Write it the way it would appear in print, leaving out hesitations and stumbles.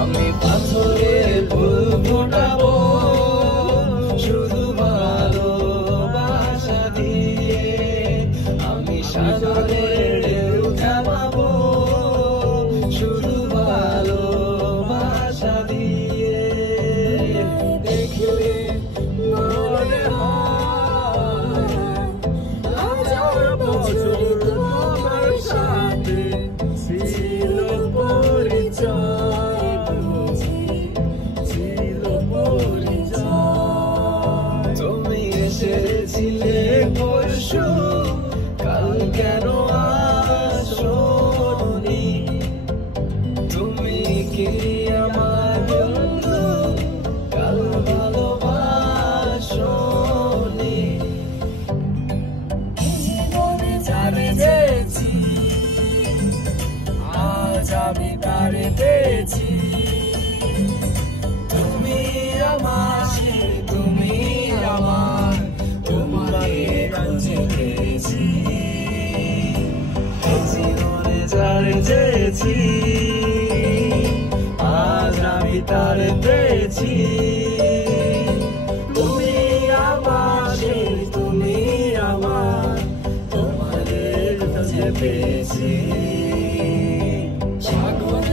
আমি পাথরের ফুল ফোটাবো শুধু ভালোবাসা দিয়ে, আমি সাগরের ঢেউ থামাবো শুধু ভালোবাসা দিয়ে। দেখলে মনে হয় আজ আর বছর তোমার সাথে ছিল পরিচয়, ছিল পরিচয়। তুমি এসেছিলে পরশু, কাল কেন আসোনি? তুমি কি আমার বন্ধু, কাল ভালোবাসোনি? জীবনে যারে যেছি আজ আমি তারে পেয়েছি। তুমি আমার, তুমি আমার, তোমাকে খুঁজে পেয়েছি। জীবনে যারে চেয়েছি আজ আমি তারে পেয়েছি। তুমি আমার, তুমি আমার, তোমাদের খুঁজে পেয়েছি। সাগর